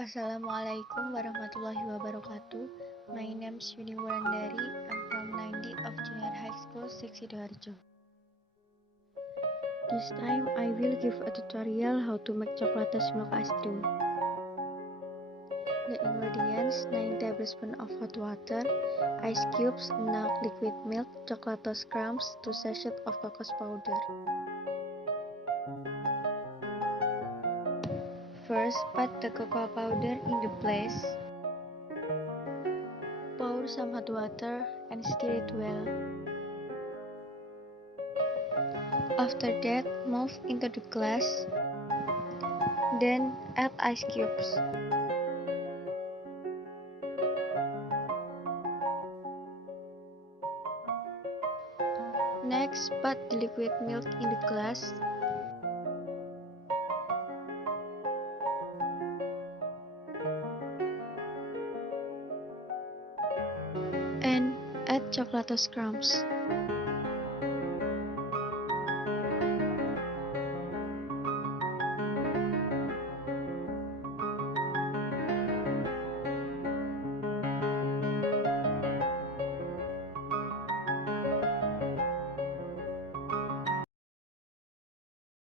Assalamualaikum warahmatullahi wabarakatuh. My name is Yuni Wulandari. I'm from 9D of Junior High School 6 Sidoarjo. This time I will give a tutorial how to make chocolatos milk ice cream. The ingredients: 9 tablespoons of hot water, ice cubes, enough liquid milk, chocolatos crumbs, 2 sachets of cocoa powder. First, put the cocoa powder in the place. Pour some hot water and stir it well. After that, move into the glass. Then add ice cubes. Next, put the liquid milk in the glass. And add chocolatos crumbs.